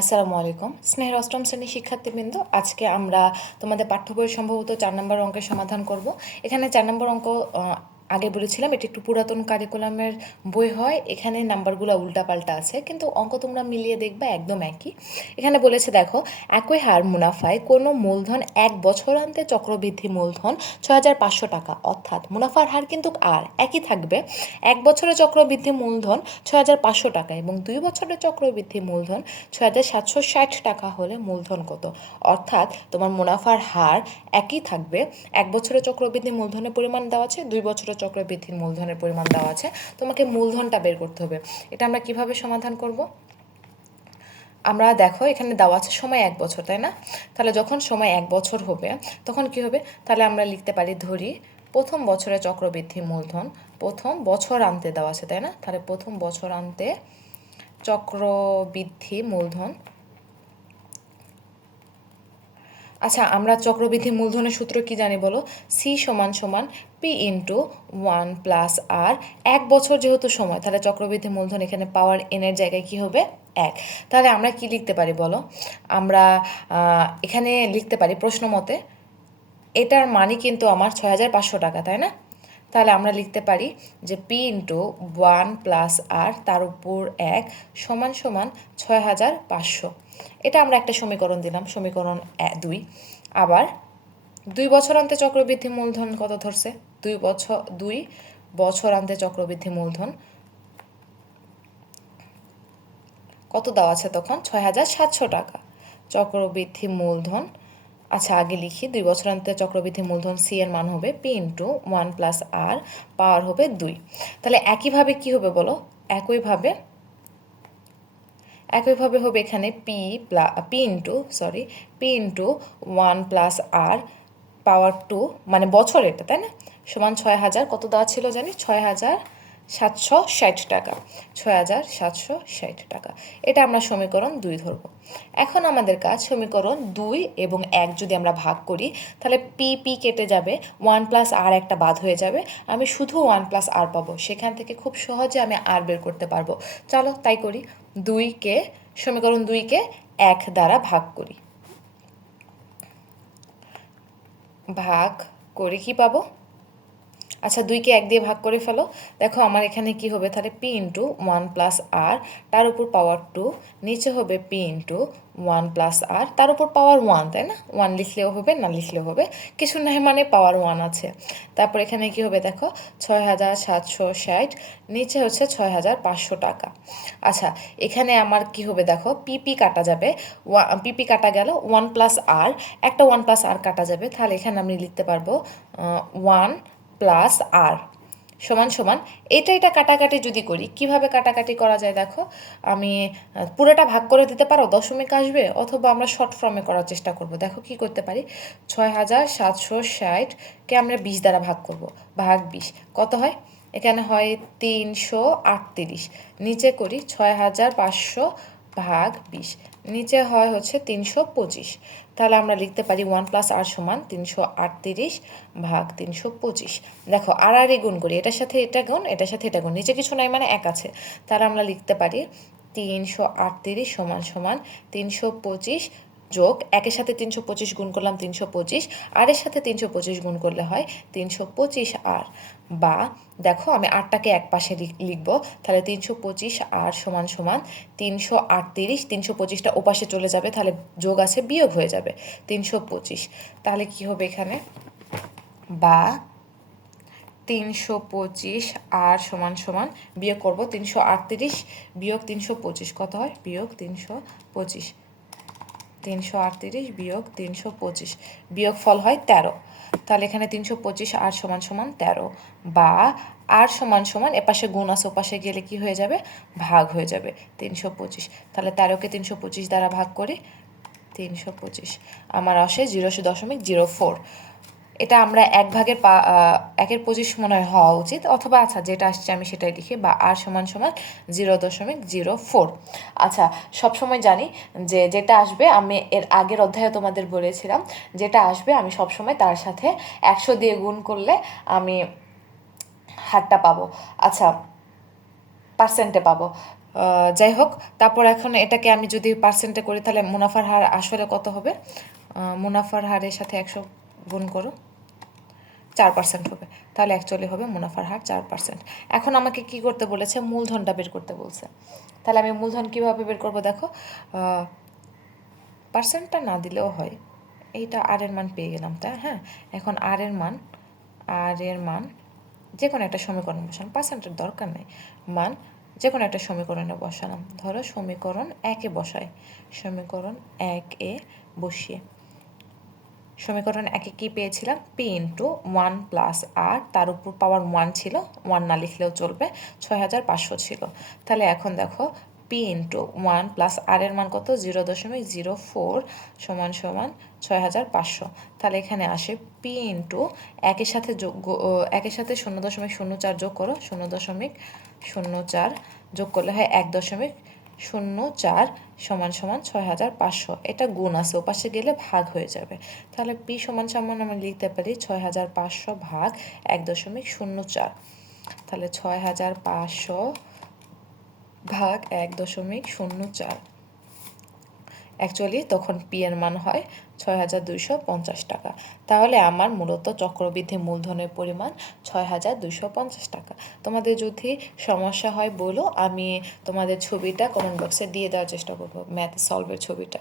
আসসালামু আলাইকুম স্নেহের অষ্টম শ্রেণীর শিক্ষার্থীবৃন্দ, আজকে আমরা তোমাদের পাঠ্য বইয়ের সম্ভবত 4 নম্বর অঙ্কের সমাধান করব। এখানে 4 নম্বর অঙ্ক আগে বলেছিলাম এটি একটু পুরাতন কারিকুলামের বই হয়, এখানে নাম্বারগুলো উল্টাপাল্টা আছে, কিন্তু অঙ্ক তোমরা মিলিয়ে দেখবে একদম একই। এখানে বলেছে দেখো, একই হার মুনাফায় কোনো মূলধন 1 বছরান্তে চক্রবৃদ্ধি মূলধন 6,500 টাকা, অর্থাৎ মুনাফার হার কিন্তু আর একই থাকবে। 1 বছরে চক্রবৃদ্ধি মূলধন 6,500 টাকা এবং 2 বছরের চক্রবৃদ্ধি মূলধন 6,760 টাকা হলে মূলধন কত? অর্থাৎ তোমার মুনাফার হার একই থাকবে। 1 বছরের চক্রবৃদ্ধি মূলধনের পরিমাণ দেওয়া আছে, 2 বছরের চক্রবৃদ্ধির মূলধনের পরিমাণ দেওয়া আছে, তোমাকে মূলধনটা বের করতে হবে। এটা আমরা কিভাবে সমাধান করব? আমরা দেখো এখানে দেওয়া আছে সময় 1 বছর, তাই না? তাহলে যখন সময় 1 বছর হবে তখন কি হবে? তাহলে আমরা লিখতে পারি, ধরি প্রথম বছরে চক্রবৃদ্ধি মূলধন, প্রথম বছর আনতে দেওয়া আছে, তাই না? তাহলে প্রথম বছর আনতে চক্রবৃদ্ধি মূলধন। আচ্ছা, আমরা চক্রবৃদ্ধি মূলধনের সূত্র কি জানি বলো? সি সমান সমান পি ইন্টু 1 + আর। 1 বছর যেহেতু সময়, তাহলে চক্রবৃদ্ধি মূলধন এখানে পাওয়ার এনের জায়গায় কি হবে? 1। তাহলে আমরা কি লিখতে পারি বলো? আমরা এখানে লিখতে পারি প্রশ্ন মতে এটার মানে কিন্তু আমার 6,500 টাকা, তাই না? তাহলে আমরা লিখতে পারি যে পি ইন্টু 1 + আর তার উপর 1 সমান সমান 6,500। এটা আমরা একটা সমীকরণ দিলাম, সমীকরণ 2। আবার 2 বছরান্তে চক্রবৃদ্ধি মূলধন কত ধরছে? 2 বছরান্তে চক্রবৃদ্ধি মূলধন কত দেওয়া আছে তখন? 6,700 টাকা চক্রবৃদ্ধি মূলধন। আচ্ছা, আগে লিখি, 2 বছরান্তে চক্রবৃদ্ধি মূলধন সি এর মান হবে পি ইন্টু 1 + আর, পাওয়ার হবে 2। তাহলে একইভাবে কি হবে বলো? একইভাবে হবে এখানে পি ইন্টু 1 + আর পাওয়ার 2, মানে বছর এটা, তাই না? সমান 6,000, কত দেওয়া ছিল জানি? 6,760 টাকা। 6,760 টাকা। এটা আমরা সমীকরণ 2 ধরব। এখন আমাদের কাজ সমীকরণ 2 এবং 1 যদি আমরা ভাগ করি, তাহলে পি কেটে যাবে, 1 + আর একটা বাদ হয়ে যাবে, আমি শুধু 1 + আর পাবো। সেখান থেকে খুব সহজে আমি আর বের করতে পারবো। চলো তাই করি। সমীকরণ 2কে 1 দ্বারা ভাগ করি। ভাগ করে কি পাবো? আচ্ছা, 2কে 1 দিয়ে ভাগ করে ফেলো। দেখো আমার এখানে কি হবে? তাহলে পি ইন্টু 1 + আর, তার উপর পাওয়ার 2, নিচে হবে পি ইন্টু 1 + আর, তার উপর পাওয়ার 1, তাই না? 1 লিখলেও হবে, না লিখলেও হবে, কিছু নাই, মানে পাওয়ার 1 আছে। তারপর এখানে কি হবে দেখো? 6,760, নিচে হচ্ছে 6,500 টাকা। আচ্ছা, এখানে আমার কি হবে দেখো? পিপি কাটা যাবে, পিপি কাটা গেল, 1 + আর, একটা 1 + আর কাটা যাবে, তাহলে এখানে আমি লিখতে পারবো 1 + আর সমান সমান, এটা কাটাকাটি যদি করি, কিভাবে কাটাকাটি করা যায় দেখো? আমি পুরোটা ভাগ করে দিতে পারো, দশমিক আসবে, অথবা আমরা শর্ট ফর্মে করার চেষ্টা করব। দেখো কি করতে পারি? 6,760কে আমরা 20 দ্বারা ভাগ করব, ভাগ 20 কত হয়? এখানে হয় 338, নিচে করি 6,500 ভাগ 20, নিচে হয় হচ্ছে 325। তাহলে আমরা লিখতে পারি 1 + আর সমান 338 ভাগ 325। দেখো আর গুণ করি, এটার সাথে এটা গুণ, এটার সাথে এটা গুণ, নিচে কিছু নাই মানে 1 আছে। তাহলে আমরা লিখতে পারি 338 সমান সমান 325 যোগ 1-এর সাথে 325 গুণ করলাম 325, আর এর সাথে 325 গুণ করলে হয় 325 আর। বা দেখো আমি আটটাকে এক পাশে লিখবো, তাহলে 325 আর সমান সমান 338, 325টা ওপাশে চলে যাবে, তাহলে যোগ আছে বিয়োগ হয়ে যাবে 325। তাহলে কি হবে এখানে? বা 325 আর সমান সমান বিয়োগ করবো 338 বিয়োগ 325 কত হয়? বিয়োগ 325, 338 বিয়োগ 325, বিয়োগ ফল হয় 13। তাহলে এখানে 325 আর সমান সমান 13, বা আর সমান সমান এপাশে গুণ আছে, ওপাশে গেলে কি হয়ে যাবে? ভাগ হয়ে যাবে 325। তাহলে 13কে 325 দ্বারা ভাগ করি, 325 আমার আসে 0.04। এটা আমরা 1/1 মনে হয় হওয়া উচিত, অথবা আচ্ছা যেটা আসছে আমি সেটাই লিখি, বা আর সমান সমান 0.04। আচ্ছা, সবসময় জানি যে যেটা আসবে, আমি এর আগের অধ্যায়ে তোমাদের বলেছিলাম, যেটা আসবে আমি সবসময় তার সাথে 100 দিয়ে গুণ করলে আমি হারটা পাবো। আচ্ছা, পার্সেন্টে পাবো। যাই হোক, তারপর এখন এটাকে আমি যদি পার্সেন্টে করি তাহলে মুনাফার হার আসলে কত হবে? মুনাফার হারের সাথে 100 গুণ করো, 4% হবে। তাহলে অ্যাকচুয়ালি হবে মুনাফার হার 4%। এখন আমাকে কি করতে বলেছে? মূলধনটা বের করতে বলছে। তাহলে আমি মূলধন কীভাবে বের করবো? দেখো, পার্সেন্টটা না দিলেও হয়, এইটা আর এর মান পেয়ে গেলাম, তাই হ্যাঁ। এখন আর এর মান যে কোনো একটা সমীকরণ বসালাম, পার্সেন্টের দরকার নেই, মান যে কোনো একটা সমীকরণে বসালাম। ধরো সমীকরণ 1-এ বসাই, সমীকরণ 1-এ বসিয়ে সমীকরণ 1-এ কী পেয়েছিলাম? পি ইন্টু 1 প্লাস আর, তার উপর পাওয়ার 1 ছিল, 1 না লিখলেও চলবে, 6500 ছিল। তাহলে এখন দেখো পি ইন্টু 1 প্লাস আর এর মান কত? 0.04 সমান সমান 6500। তাহলে এখানে আসে পি ইন্টু 1-এর সাথে 0.04 যোগ করো, 0.04 যোগ করলে হয় 1.04 সমান সমান 6500। এটা গুণ আছে, ওপাশে গেলে ভাগ হয়ে যাবে। তাহলে পি সমান সমান আমরা লিখতে পারি 6500 ভাগ 1.04। তাহলে 6500 ভাগ 1.04, অ্যাকচুয়ালি তখন পি এর মান হয় 6250 টাকা। তাহলে আমার মূলত চক্রবৃদ্ধি মূলধনের পরিমাণ 6250 টাকা। তোমাদের যদি সমস্যা হয় বলো, আমি তোমাদের ছবিটা কমেন্ট বক্সে দিয়ে দেওয়ার চেষ্টা করবো, ম্যাথ সলভের ছবিটা।